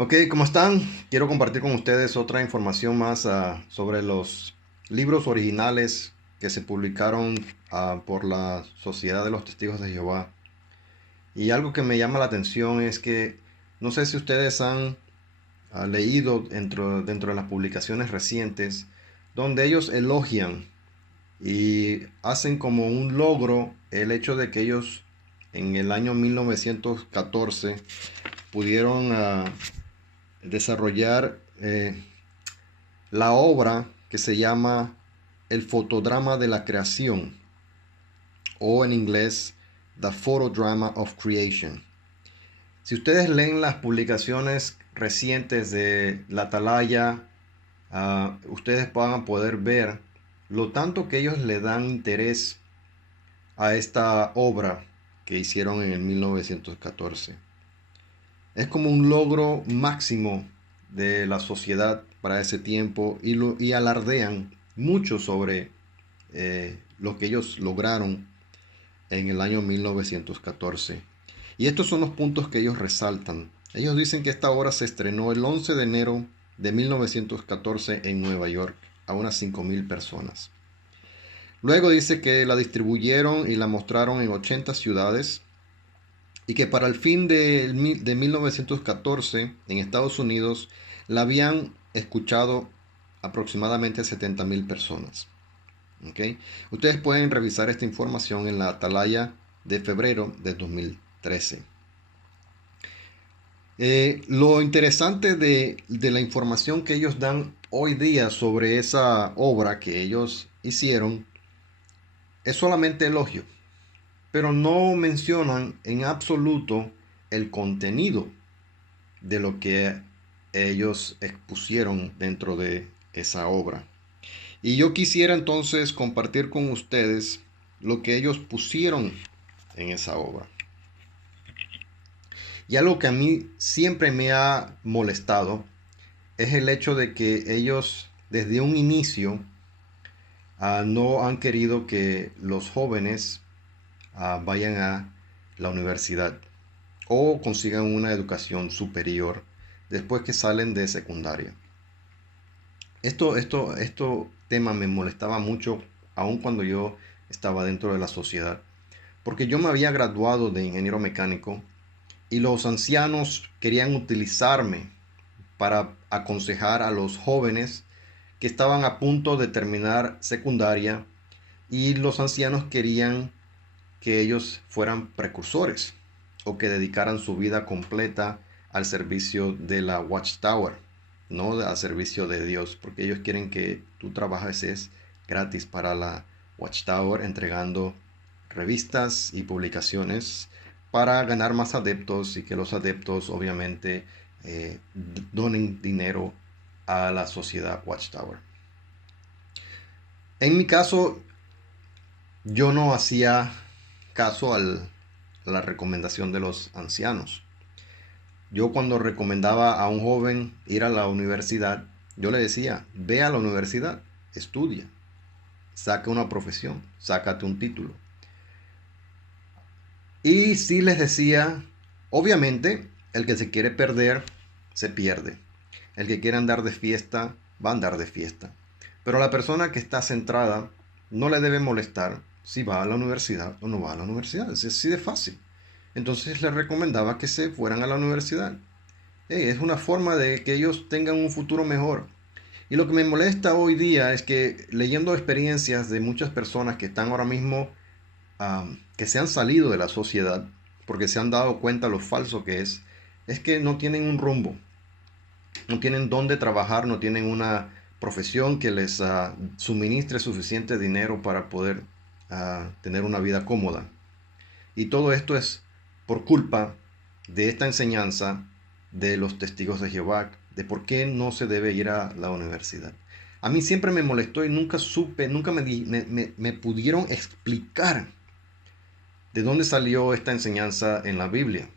Ok, ¿cómo están? Quiero compartir con ustedes otra información más sobre los libros originales que se publicaron por la Sociedad de los Testigos de Jehová. Y algo que me llama la atención es que no sé si ustedes han leído dentro de las publicaciones recientes donde ellos elogian y hacen como un logro el hecho de que ellos en el año 1914 pudieron desarrollar la obra que se llama El fotodrama de la creación, o en inglés The Photodrama of Creation. Si ustedes leen las publicaciones recientes de la Atalaya, ustedes van a poder ver lo tanto que ellos le dan interés a esta obra que hicieron en el 1914. Es como un logro máximo de la sociedad para ese tiempo y alardean mucho sobre lo que ellos lograron en el año 1914. Y estos son los puntos que ellos resaltan. Ellos dicen que esta obra se estrenó el 11 de enero de 1914 en Nueva York a unas 5,000 personas. Luego dice que la distribuyeron y la mostraron en 80 ciudades y que para el fin de 1914 en Estados Unidos la habían escuchado aproximadamente 70,000 personas. ¿Okay? Ustedes pueden revisar esta información en la Atalaya de febrero de 2013. Lo interesante de la información que ellos dan hoy día sobre esa obra que ellos hicieron es solamente elogio, pero no mencionan en absoluto el contenido de lo que ellos expusieron dentro de esa obra. Y yo quisiera entonces compartir con ustedes lo que ellos pusieron en esa obra. Y algo que a mí siempre me ha molestado es el hecho de que ellos desde un inicio no han querido que los jóvenes vayan a la universidad o consigan una educación superior después que salen de secundaria. Esto tema me molestaba mucho aun cuando yo estaba dentro de la sociedad, porque yo me había graduado de ingeniero mecánico y los ancianos querían utilizarme para aconsejar a los jóvenes que estaban a punto de terminar secundaria, y los ancianos querían que ellos fueran precursores o que dedicaran su vida completa al servicio de la Watchtower, no al servicio de Dios, porque ellos quieren que tú trabajes gratis para la Watchtower entregando revistas y publicaciones para ganar más adeptos y que los adeptos obviamente donen dinero a la sociedad Watchtower. En mi caso, yo no hacía caso a la recomendación de los ancianos. Yo cuando recomendaba a un joven ir a la universidad, yo le decía, ve a la universidad, estudia, saca una profesión, sácate un título. Y sí les decía, obviamente, el que se quiere perder, se pierde. El que quiere andar de fiesta, va a andar de fiesta. Pero la persona que está centrada no le debe molestar si va a la universidad o no va a la universidad. Es así de fácil. Entonces les recomendaba que se fueran a la universidad. Es una forma de que ellos tengan un futuro mejor. Y lo que me molesta hoy día es que leyendo experiencias de muchas personas que están ahora mismo, que se han salido de la sociedad, porque se han dado cuenta lo falso que es que no tienen un rumbo, no tienen dónde trabajar, no tienen una profesión que les suministre suficiente dinero para poder tener una vida cómoda. Y todo esto es por culpa de esta enseñanza de los testigos de Jehová, de por qué no se debe ir a la universidad. A mí siempre me molestó y nunca supe, nunca me pudieron explicar de dónde salió esta enseñanza en la Biblia.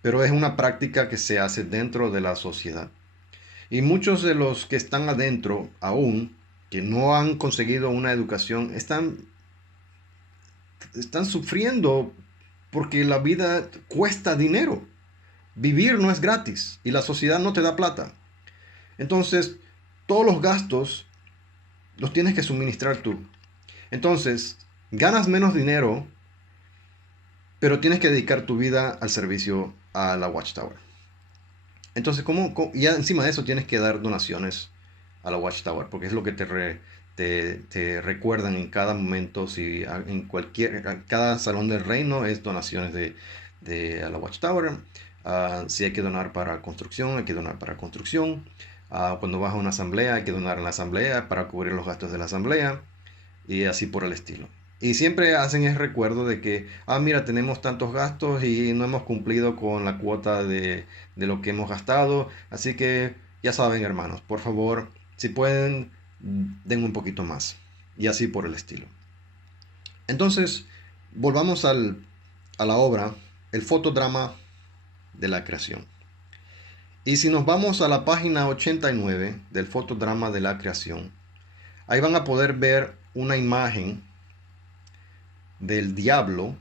Pero es una práctica que se hace dentro de la sociedad. Y muchos de los que están adentro aún, que no han conseguido una educación, están sufriendo porque la vida cuesta dinero. vivir no es gratis y la sociedad no te da plata. Entonces, todos los gastos los tienes que suministrar tú. Entonces, ganas menos dinero, pero tienes que dedicar tu vida al servicio a la Watchtower. Entonces, y encima de eso tienes que dar donaciones a la Watchtower, porque es lo que te recuerdan en cada momento, si en cada salón del reino es donaciones a la Watchtower. Si hay que donar para construcción, hay que donar para construcción. Cuando vas a una asamblea, hay que donar a la asamblea para cubrir los gastos de la asamblea, y así por el estilo. Y siempre hacen el recuerdo de que, mira, tenemos tantos gastos y no hemos cumplido con la cuota de lo que hemos gastado. Así que ya saben, hermanos, por favor, si pueden, den un poquito más. Y así por el estilo. Entonces, volvamos a la obra, el fotodrama de la creación. Y si nos vamos a la página 89 del fotodrama de la creación, ahí van a poder ver una imagen del diablo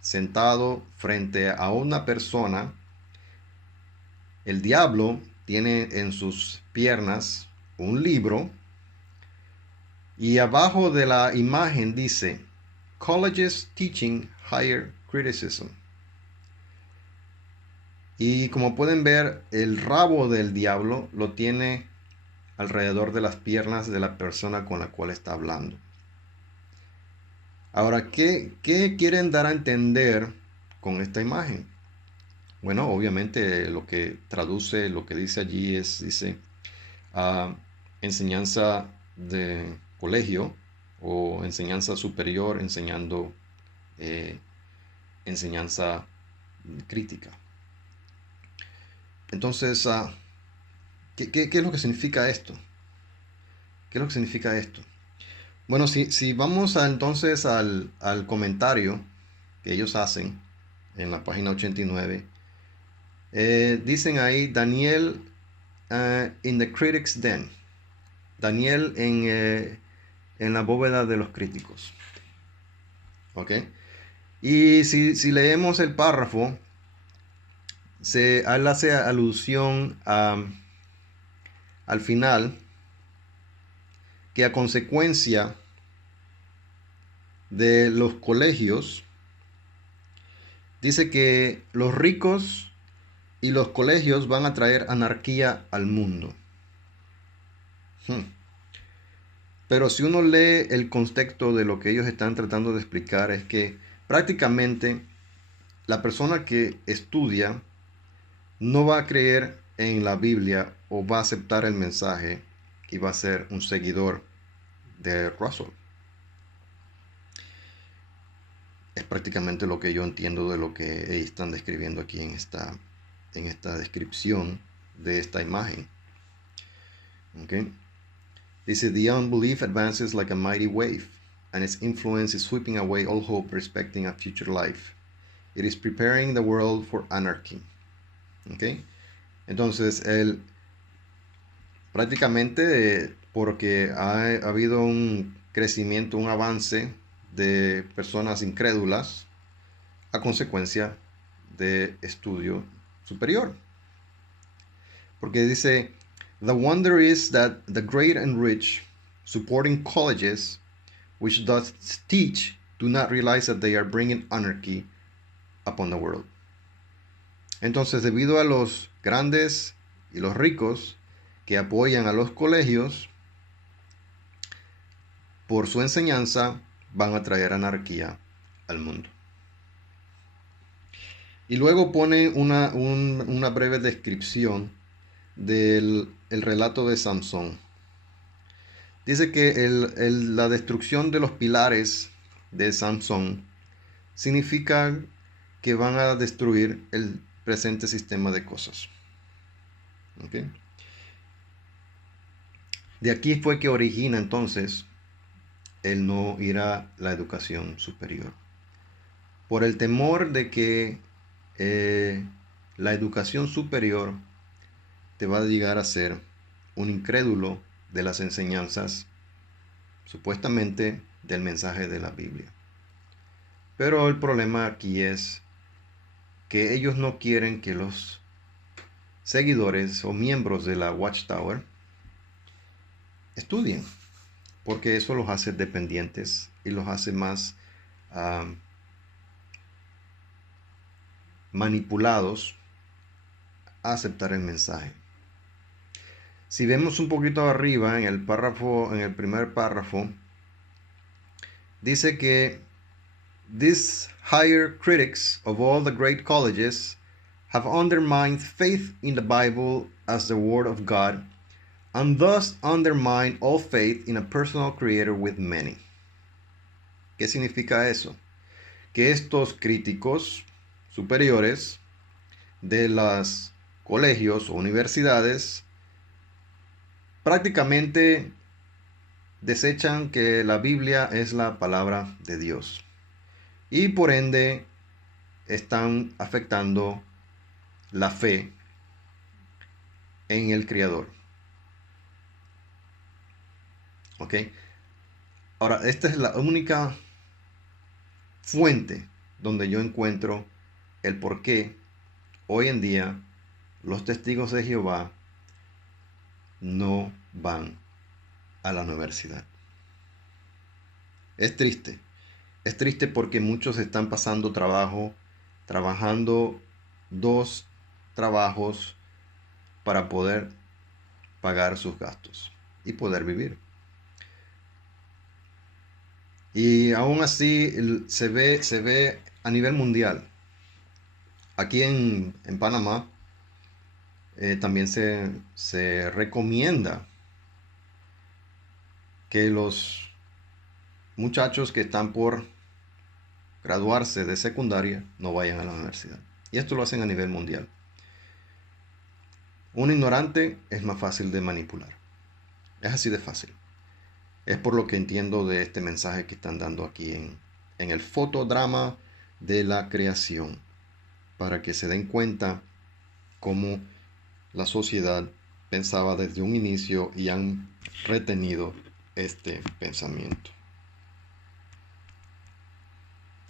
sentado frente a una persona. El diablo tiene en sus piernas un libro y abajo de la imagen dice Colleges Teaching Higher Criticism. Y como pueden ver, el rabo del diablo lo tiene alrededor de las piernas de la persona con la cual está hablando. Ahora, ¿qué quieren dar a entender con esta imagen? Bueno, obviamente lo que traduce, lo que dice allí dice enseñanza de colegio o enseñanza superior, enseñando enseñanza crítica. Entonces, ¿qué es lo que significa esto? ¿Qué es lo que significa esto? Bueno, si vamos entonces al comentario que ellos hacen en la página 89, dicen ahí Daniel in the critics' den. Daniel en la bóveda de los críticos. ¿Ok? Y si leemos el párrafo, él hace alusión al final, que a consecuencia de los colegios, dice que los ricos y los colegios van a traer anarquía al mundo. Pero si uno lee el contexto de lo que ellos están tratando de explicar, es que prácticamente la persona que estudia no va a creer en la Biblia o va a aceptar el mensaje y va a ser un seguidor de Russell. Es prácticamente lo que yo entiendo de lo que ellos están describiendo aquí en esta descripción de esta imagen. Okay. Dice, the unbelief advances like a mighty wave, and its influence is sweeping away all hope respecting a future life. It is preparing the world for anarchy. Okay. Entonces, prácticamente porque ha habido un crecimiento, un avance de personas incrédulas a consecuencia de estudio superior. Porque dice, the wonder is that the great and rich, supporting colleges which thus teach, do not realize that they are bringing anarchy upon the world. Entonces, debido a los grandes y los ricos que apoyan a los colegios, por su enseñanza van a traer anarquía al mundo. Y luego pone una breve descripción del relato de Samson. Dice que la destrucción de los pilares de Samson significa que van a destruir el presente sistema de cosas. ¿Okay? De aquí fue que origina entonces el no ir a la educación superior. Por el temor de que la educación superior te va a llegar a ser un incrédulo de las enseñanzas, supuestamente del mensaje de la Biblia. Pero el problema aquí es que ellos no quieren que los seguidores o miembros de la Watchtower estudien, porque eso los hace dependientes y los hace más manipulados a aceptar el mensaje. Si vemos un poquito arriba en el párrafo, en el primer párrafo, dice que these higher critics of all the great colleges have undermined faith in the Bible as the Word of God, and thus undermined all faith in a personal creator with many. ¿Qué significa eso? Que estos críticos superiores de los colegios o universidades prácticamente desechan que la Biblia es la palabra de Dios y por ende están afectando la fe en el Creador. ¿Ok? Ahora, esta es la única fuente donde yo encuentro el por qué hoy en día los testigos de Jehová no van a la universidad. Es triste porque muchos están pasando trabajando 2 trabajos para poder pagar sus gastos y poder vivir. Y aún así se ve a nivel mundial. Aquí en Panamá también se recomienda que los muchachos que están por graduarse de secundaria no vayan a la universidad. Y esto lo hacen a nivel mundial. Un ignorante es más fácil de manipular. Es así de fácil. Es por lo que entiendo de este mensaje que están dando aquí en el fotodrama de la creación, para que se den cuenta cómo la sociedad pensaba desde un inicio y han retenido este pensamiento.